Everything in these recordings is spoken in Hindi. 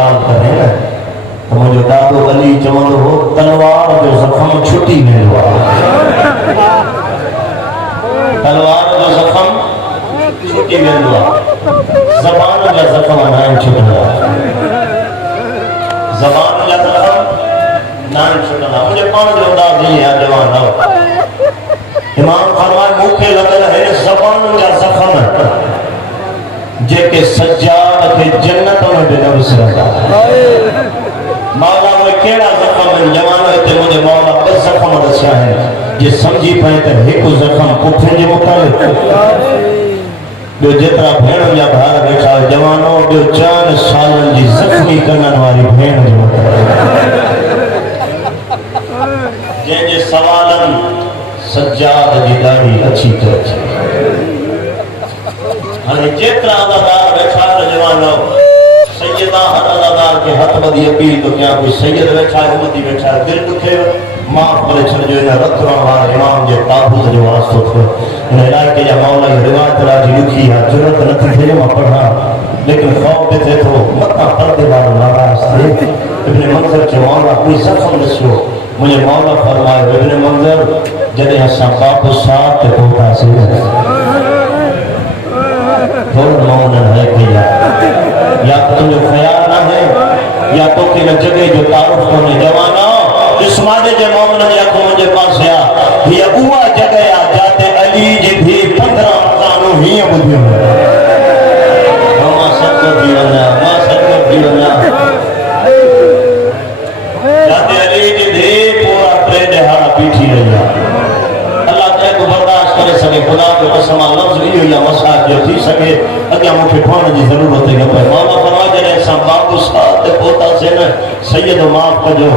ॻाल्हि करें न तो मुझे दादो अली चवंदो हो तलवार जो जख्म छुटी वेंदो आहे, तलवार जो जख्म छुटी वेंदो आहे, ज़बान जा जख्म न छुटंदा, ज़बान जा जख्म न छुटंदा। मुझे पाण जो अंदाज़ ई आहे जवान हो इमाम फरमाए मूंखे लॻल है ज़बान जा जख्म जेके सज्जाद के जन्नत में बि न विसरंदा। मौला में कहिड़ा ज़ख्म आहिनि जवानो हिते मुंहिंजे मौला ॿ ज़ख्म रसिया आहिनि जे सम्झी पए त हिकु ज़ख्म पुठियुनि जे मुतालिक़, ॿियो जेतिरा भेण जा भार वेठा जवानो ॿियो 4 सालनि जी ज़ख्मी करण वारी भेण जो जंहिंजे सवालनि सज्जाद जी ॾाढी अच्छी तरह हाणे जेतिरा अदादार वेठा जवानो सैयदा हर अदादार के हथ बदी अपील तो क्या कोई सैयद वेठा उम्मती वेठा दिल दुखे माफ करे छॾिजो इन रखण वारे इमाम जे ताबूत जो वास्तो थियो इन इलाइक़े जा मौला रिवायत ॾाढी ॾुखी आहे ज़रूरत नथी थिए मां पढ़ा लेकिन ख़ौफ़ बि थिए थो मथां पर्दे वारो नाराज़ थिए। इब्न मंज़र चयो मौला कोई ज़ख्म ॾिसियो मुंहिंजे मौला फरमायो इब्न मंज़र जॾहिं असां बाबू साहब ते पहुतासीं है भैया या तो तुझे ख्याल ना है या तो कि जगह जो तारुफ कोने जवाना जिस्माने जे मोमिन जे अखों जे पास आ ये उवा जगह आ जाते अली जी भी 15 अज़ानों ही बुधियो मां सच दी वना मां सच दी वना जाते अली जी भी पूरा 3 दिहाड़ा पीठी रही अल्लाह ते को बर्दाश्त करे सके खुदा जो कसम लफ्ज इहो या मसाज जो थी सके अॻियां मूंखे ठहण जी ज़रूरत न पए। मौला फरमाए जॾहिं असां बाबू साहब ते पहुतासीं न सैयद माफ़ कजो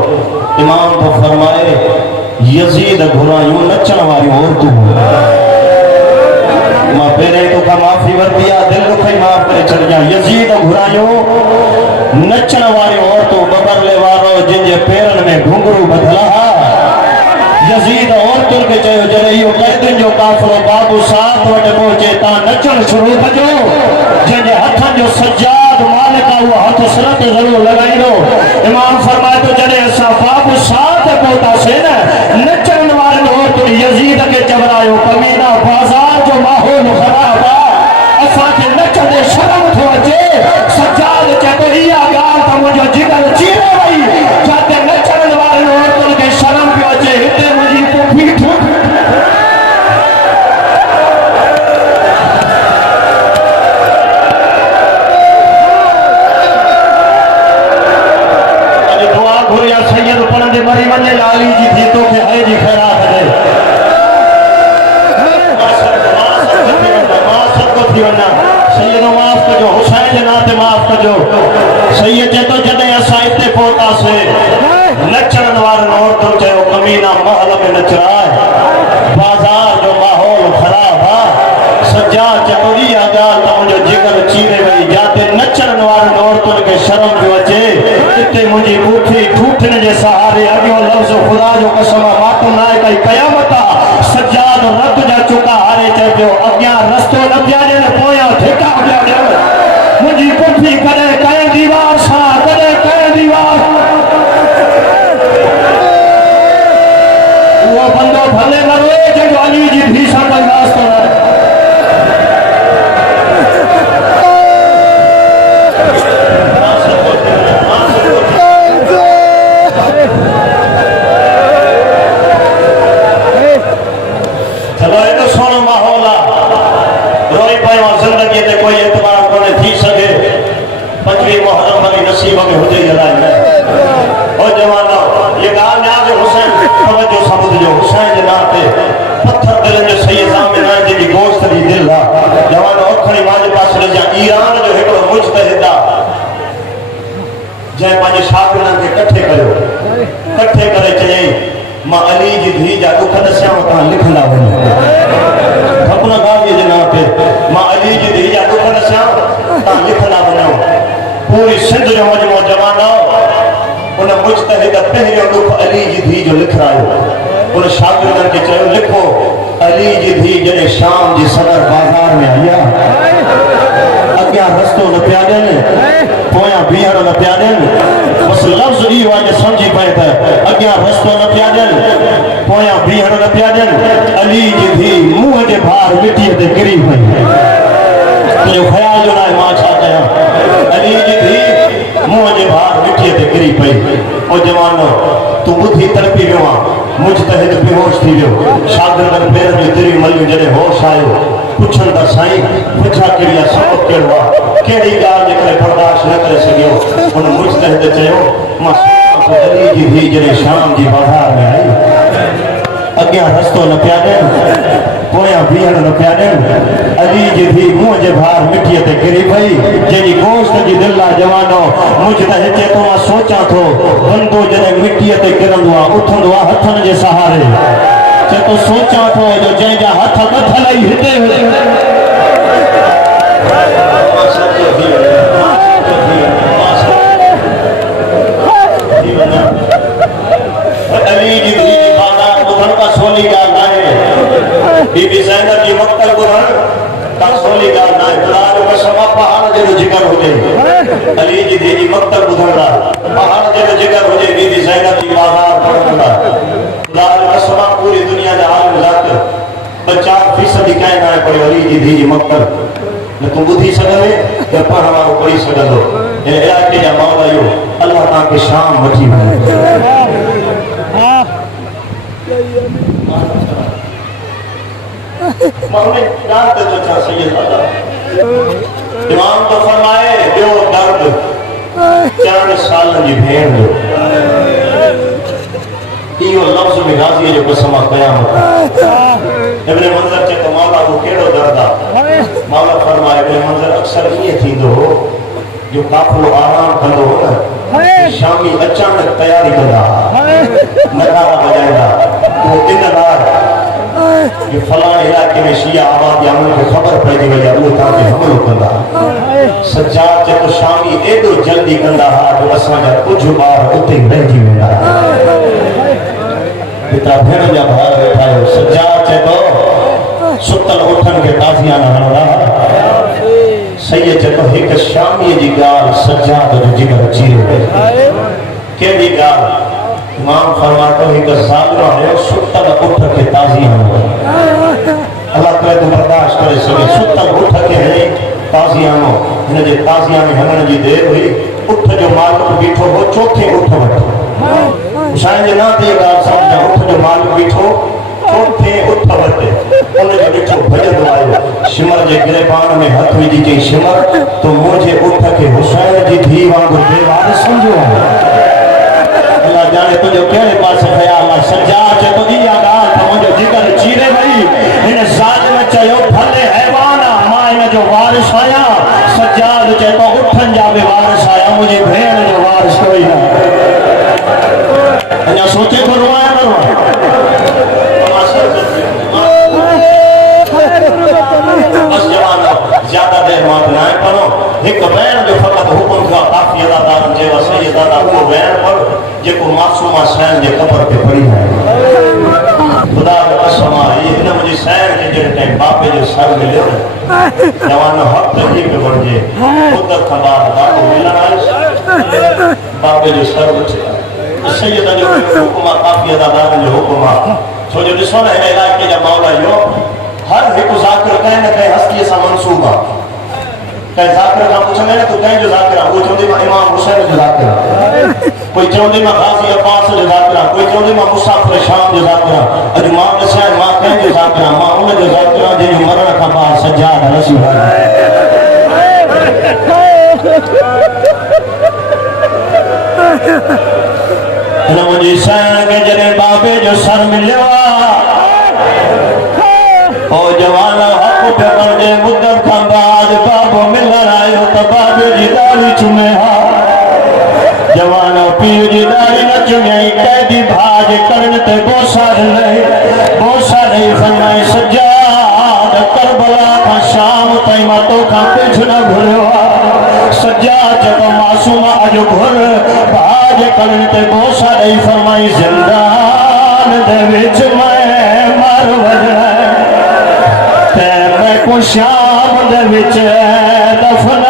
इमाम तो फरमाए यज़ीद घुरायूं नचण वारियूं औरतूं मां पहिरें तोखां माफ़ी वरिती आहे दिलि दुखई माफ़ करे छॾिजां यज़ीद घुरायूं नचण वारियूं औरतूं बबरले वारो जिनजे पेरनि में घुंघरू ॿधल यज़ीद औरतुनि खे चयो जॾहिं इहो कैदियुनि जो काफ़िलो बाबू साहब वटि पहुचे तव्हां नचणु शुरू कजो जंहिंजे हथनि जो सज्जाद मालिक आहे उहो हथ सिर ते ज़रूरु लॻाईंदो। इमाम फरमाए थो जॾहिं असां बाबू साहब ते पहुतासीं न नचण वारनि औरतुनि यज़ीद खे चवरायो कमीना बाज़ार जो माहौल ख़राब आहे असांखे नचंदे शर्म थो अचे सज्जाद चए थो इहा ॻाल्हि त मुंहिंजो जिगर चीरे वई जिते नचण वारनि औरतुनि खे शर्म पियो अचे हिते मुंहिंजी पुफी ठुक घुरिया सैयद पढ़ंदे मरी वञे लाली जी थी तोखे हरे जी ख़ैरात ॾे थी वञा सैयद माफ़ कजो हुसैन जे नाते माफ़ कजो सैयद चए थो जॾहिं असां हिते पहुतासीं नचण वारनि औरतुनि चयो कमीना महल में नचराए बाज़ार जो माहौल ख़राब आहे सज्जा चयो इहा ॻाल्हि त मुंहिंजो जिगर चीरे वई जिते नचण वारनि औरतुनि खे शर्म पियो अचे हिते मुंहिंजी बूथी ठूठनि जे सहारे अॻियो लफ़्ज़ ख़ुदा जो कसम मातम न आहे काई क़यामत आहे सज्जाद रब जा चुका हारे चए पियो अॻियां रस्तो न पिया ॾियनि पोयां ठेका पिया ॾियनि मुंहिंजी पुठी कॾहिं कंहिं दीवार सां कॾहिं कंहिं दीवार उहो बंदो भले न रोए जंहिंजो अली जी धीउ सां कोई वास्तो न जिंदगी ते कोई एतबार कोने थी सके 5वीं मुहर्रम वाली नसीब में हुजे जलाई न ओ जवानो ये गाल न्याज़ हुसैन तवज्जो सबूत जो हुसैन जे नाते पत्थर दिल जो सही सामने न जी गोश्त दी दिल है जवानो अखणी मां पास रजा ईरान जो हिकड़ो मुजतहिद जे पांजे शागिर्दनि खे इकट्ठे करे चई मां अली जी धी जा दुख दसियां ता लिखंदा वञो अपना गाली जे नाते मां अली जी धी जा दुख दसियां ता लिखंदा वञो पूरी सिंध जो मजमो जवानो उन मुजतहिद पहिरियों दुख अली जी धी जो लिखरायो उन शागिर्दनि खे चयो लिखो अली जी धी जॾहिं शाम जी सदर बाज़ार में आया अग्या रस्तो न पिया ॾियनि पोयां बीहण न पिया ॾियनि बस लफ़्ज़ इहो आहे समझी पए त अग्या रस्तो न पिया ॾियनि पोयां बीहण न पिया ॾियनि अली जी धी मुंहं जे भार मिटीअ ते किरी पई तुंहिंजो ख़्याल जो न आहे मां छा कयां अली जी धी मुंहं जे भार मिटीअ ते किरी पई ओ जवानो तूं ॿुधी तड़पी वियो आहे मुजतहिद बेहोश थी वियो शागिर्दनि पेरनि जी तिरियूं मलियूं जॾहिं होश आयो पुछनि त साईं पुछा कहिड़ी आहे सबक़ कहिड़ो आहे कहिड़ी ॻाल्हि जे करे बर्दाश्त न करे सघियो हुन मुजतहिद चयो मां सोचां थो अली जी धी जॾहिं शाम जी बाज़ार में आई अॻियां रस्तो न पिया ॾियनि पोयां बीहण न पिया ॾियनि अली जी धी मुंहं जे भार मिटीअ ते किरी पई जंहिंजी गोश्त जी दिलि आहे जवानो मुजतहिद चए थो मां सोचां थो बंदो जॾहिं मिटीअ ते किरंदो आहे उथंदो आहे हथनि जे सहारे चए थो सोचां थो जो जंहिंजा हथ ॿथल ई हिते अली जी धी बाज़ार ॿुधण का सोली ॻाल्हि न आहे बीबी ज़ैनब जी मक़तल ॿुधण का सोली ॻाल्हि न आहे ख़ुदा जो कसम आहे पहाड़ जहिड़ो जिगर हुजे अली जी धी जी मक़तल ॿुधण लाइ पहाड़ जहिड़ो जिगर हुजे बीबी ज़ैनब जी बाज़ार पढ़ण लाइ ख़ुदा जो कसम आहे पूरी दुनिया जा आलिम ज़ात 50% कंहिं न आहे पढ़ियो अली जी धी जी मक़तल न तूं ॿुधी सघंदे त पढ़ण वारो पढ़ी सघंदो हिन इलाइक़े जा मामला इहो अल्लाह तव्हांखे शाम वठी वञे इमाम तो फरमाए ॿियो दर्द 40 साल जी भेण जो इहो लफ़्ज़ में गाज़ीअ जो कसम क़यामत इब्न मंज़र चए तो मौला वो कहिड़ो दर्द आहे मौला फरमाए इब्न मंज़र अक्सर ईअं थींदो हो जो काफ़िलो आराम कंदो हो न शामी अचानक तयारी कंदा नगारा बजाईंदा वो दिन रात ये फलाणे इलाइक़े में शिया आबादी आहे उन्हनि खे ख़बर पइजी वई आहे उहो तव्हांखे हमलो कंदा सज्जाद चए तो शामी एॾो जल्दी कंदा हुआ जो असांजा कुझु ॿार उते रहिजी वेंदा पिता भेण जा भाउ वेठा आहियो सज्जाद चए तो सुतल उठनि खे ताज़ियाना हणंदा सही चए तो हिकु शामीअ जी ॻाल्हि सज्जाद जो जिगर चीरे पई कहिड़ी ॻाल्हि इमाम फरमातो हिकु ज़ालिम हुयो सुतल उठ खे ताज़ियानो अल्लाह करे तूं बर्दाश्त करे सघे सुतल उठ खे हणे ताज़ियानो हिन जे ताज़ियाने हणण जी देरि हुई उठ जो मालिक बीठो हो चोथे उठ वटि शायदि जे ना ते ॻाल्हि सम्झां उठ जो मालिक बीठो चोथे उठ वटि उनजो ॾिठो भॼंदो आयो शिमर जे गिरेबान में हथ विझी चई शिमर तो मुंहिंजे उठ खे हुसैन जी धीउ वांगुरु बेवार सम्झो अल्लाह जाने तुझे कहिड़े पासे ख़याल आहे सज्जाद चए तो इहा ॻाल्हि त मुंहिंजो जिगर चीरे वई हिन ज़ालिम चयो भले हैवान आहे मां हिन जो वारिस आहियां सज्जाद चए तो उठनि जा बि वारिस आहियां मुंहिंजी भेण जो वारिस कोई न अञा सोचे थो रुआं न रुआं बस जवानो ज्यादा देर मां न आहे पढ़ो हिकु भेण जो फ़क़ति हुकुम थियो काफ़ी अदादारनि चयो सही दादा उहो भेण पढ़ जेको मासूमा सैन जे क़बर ते पढ़ी आहे ख़ुदा जो कसम आहे हिन मुंहिंजी सैन खे जॾहिं टाइम बापे जो सर मिलियो न जवानो हक़ त हीअ पियो बणिजे क़ुदरत खां ॿाहिरि बापो मिलण आयुसि बापे जो सर उथियो सैयद जो हुकुम आहे काफ़ी अदादारनि जो हुकुम आहे छो जो ॾिसो न हिन इलाइक़े जा मामला इहो हर हिकु ज़ाकिर कंहिं न कंहिं हस्तीअ सां मनसूब आहे कंहिं ज़ाकिर खां पुछंदे न तूं कंहिंजो ज़ाकिर आहे उहो चवंदी मां इमाम हुसैन जो ज़ाकिर आहे कोई चवंदी मां गाज़ी अब्बास जो ज़ाकिर आहे कोई चवंदी मां मुसाफ़िर शाम जो ज़ाकिर आहे अॼु मां ॾिसां मां कंहिंजो ज़ाकिर आहे मां उनजो ज़ाकिर आहे जंहिंजो मरण खां बाद सज्जाद रसूल हिन मुंहिंजी सैन खे जॾहिं बाबे जो सर मिलियो ओ जवान हक़ पे बणिजे मुद्दत खां बाद बाबो मिलण आयो त बाबे जी दाढ़ी चुमे हा जवान पीउ जी दाढ़ी न चुमियई कैदी भाउ जे करण ते बोसा ॾेई फरमाए सज्जाद करबला खां शाम ताईं मां तोखां कुझु न घुरियो आहे सज्जाद चयो मासूम अॼु घुर भाउ जे करण ते बोसा ॾेई फरमाई ज़िंदान दे विच मैं मर वञा को शाम दे विच दफन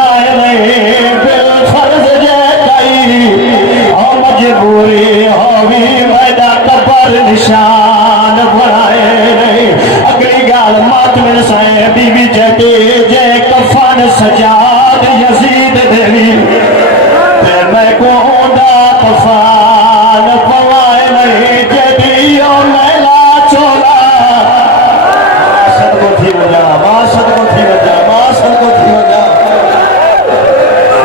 मजबूरी होगी मैदा कबर निशान बनाए नहीं अगली गाल मत मिल साए बीबी जटी जे कफन सजाद यजीद देवी ते मैं कोंदा कफान पवाए नहीं जदियो मैला चोला सदको थी वजा मां सदको थी वजा मां सदको थी वजा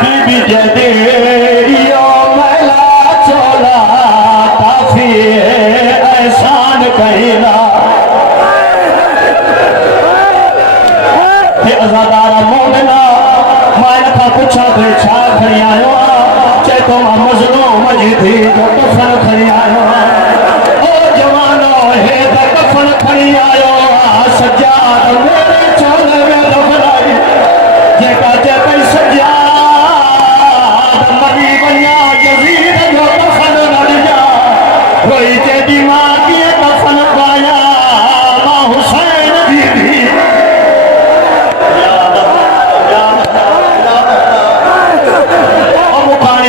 बीबी जटी अजादारा मोमिना माल का पुछा तो छा खड़ी आयो चे तो मजलूम जी थी जो कफन खड़ी आयो ओ जवानो हे तो कफन खड़ी आयो सजाद मेरे चोल में दफनाई जे का जे कई सजाद मरी बनिया यजीद जो कफन लड़िया कोई जे दिमाग ये कफन पाया मां हुसैन जी थी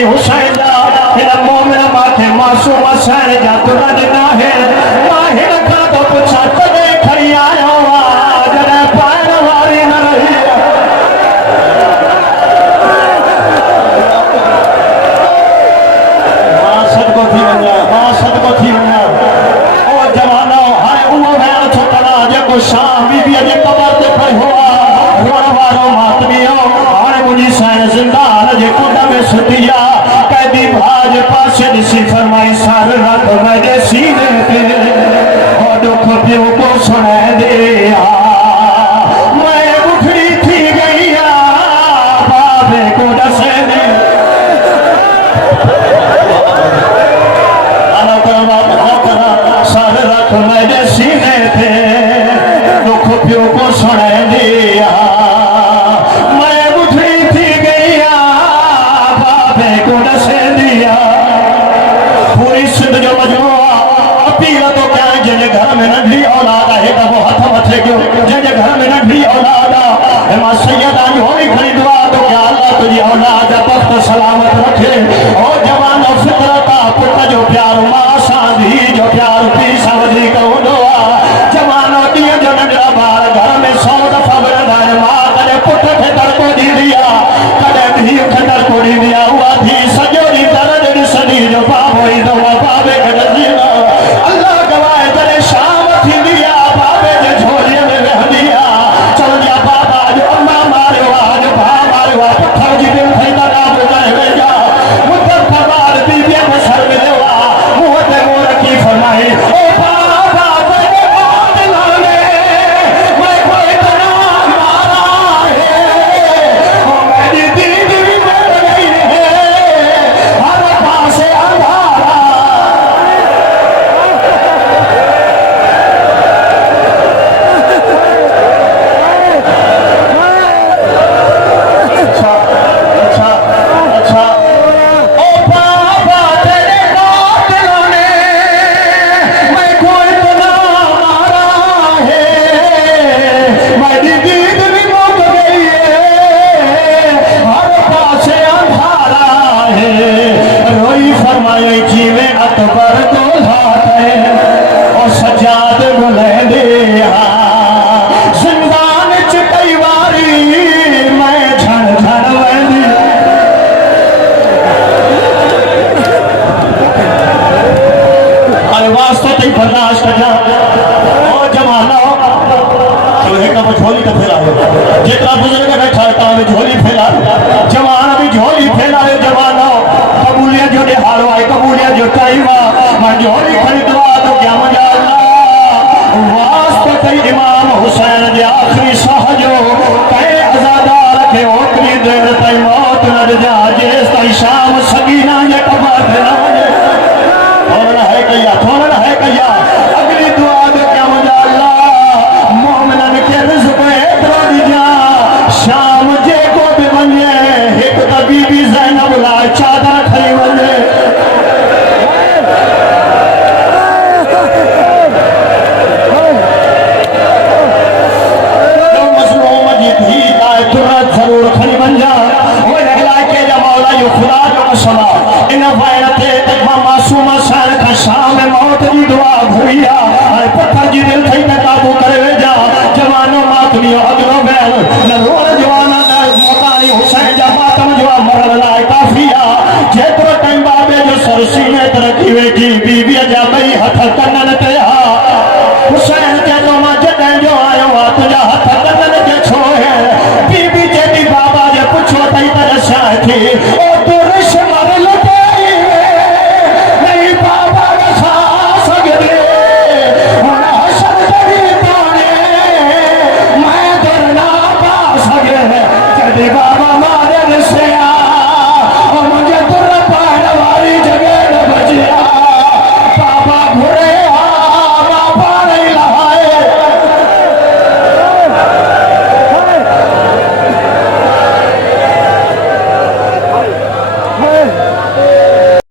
हुसैन मोमिन माथे मासूम हुसैन जा तुरा दिना है माहिर का तो पुछा कदे खड़ी आयो जरे पान वाली न रही मां सदको थी वञा ओ जवानो हाणे उहो भेण छोकरा जेको शाम बीबी जे कबर ते पयो रोण वारो मातमियो हाणे मुंहिंजी साईं ज़िंदान जे कुंड में सुतिया कैदी भाज पासे दिसी फरमाई सार रात मेरे सीने पे और दुख पियो को सुनाए दे मैं उठड़ी थी गई बाबे को दसे दे सार रात मेरे सीने पे दुख पियो को सुनाए दिया पूरी सिंध जो मजमुआ अपील तो क्या जंहिंजे घर में नंढी औलाद है त वो हथ मथे कयो जंहिंजे घर में नंढी औलाद है मां सैयदा जो ही खड़ी दुआ तो क्या अल्लाह तुझी औलाद वक्त सलामत रखे ओ जवान फितरत पुट जो प्यार मां सां धी जो प्यार पीउ सां वधीक हूंदो आहे जवान ॾींहं जो नंढड़ा ॿार घर में 100 दफ़ा विढ़ंदा आहिनि मां कॾहिं पुट खे दड़को ॾींदी आहे कॾहिं धीउ खे दड़को ॾींदी आहे उहा धीउ सॼो ॾींहुं दर्द ॾिसंदी जो बाबो ईंदो आहे बाबे खे नज़ी अल्लाह गवाए जॾहिं शाम थींदी आहे बाबे जे झोलीअ में वेहंदी आहे चवंदी आहे बाबा अॼु अम्मा मारियो आहे अॼु भाउ मारियो आहे पुठि जी दिलि ठही दॾा ॿुधाए वेंदा मुदत खां ॿार बीबीअ में सर मिलियो आहे मुंहं ते मुंहुं रखी फरमाए ओ बाबा बर्दाश्त कर ओ जमाना तो एक अब झोली का फैलाओ जितना बुजुर्ग बैठा था वे झोली फैला जवान भी झोली फैलाए जवाना कबूलियत जो दे हारो आए कबूलियत जो टाइमा मैं झोली खरीदवा तो क्या मजा अल्लाह वास्ते कई इमाम हुसैन जे आखिरी शाह जो कई अज़ादार के ओतरी देर ताई मौत न जा जेस ताई शाम सगीना जे कबर पे ना थोड़ा है कया अगली दुआ में क्या मजा अल्लाह मोमिनन के रिज़्क़ एतिरो ॾिजा शाम जेको बि वञे हिकु त बीबी ज़ैनब लाइ चादर खणी वञे मज़लूम जी धीउ लाइ तुरत ज़रूर खणी वञा उन इलाइक़े जा मौला जो ख़ुदा जो कसम इन वैन ते ॾेई हथ कननि ते हा हुसैन चवंदो मां जॾहिं जो आयो आहे तुंहिंजा हथ कननि ते छो है बीबी चवंदी बाबा जे पुछो अथई त छा थी ओ दुर्श मर लुटाई नहीं बाबा रखा सघंदे हुन हशर जड़ी ताणे मैं दुर ना पा सघे जॾहिं बाबा